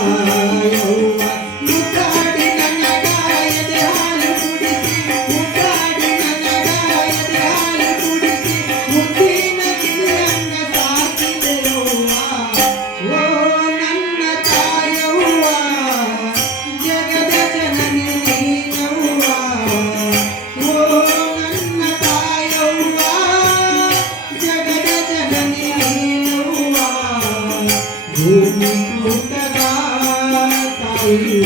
ಯವ್ವ ಮುದ್ದಾಡಿ ನನ್ನ ಗಾಯದೆ ಹಾಲು ಕುಡಿಸಿ ಮುದ್ದಾಡಿ ನನ್ನ ಗಾಯದೆ ಹಾಲು ಕುಡಿಸಿ ಮುದ್ದಿನ ಕಿಲ್ಲಂಗ ಸಾಕಿದೆ ಯವ್ವ ಓ ನನ್ನ ತಾಯವ್ವ ಜಗದ ಜನನಿ ನೀನವ್ವ ಓ ನನ್ನ ತಾಯವ್ವ ಜಗದ ಜನನಿ ನೀನವ್ವ ಭೂಮಿ ಕೂಟದ ತಾಯಿ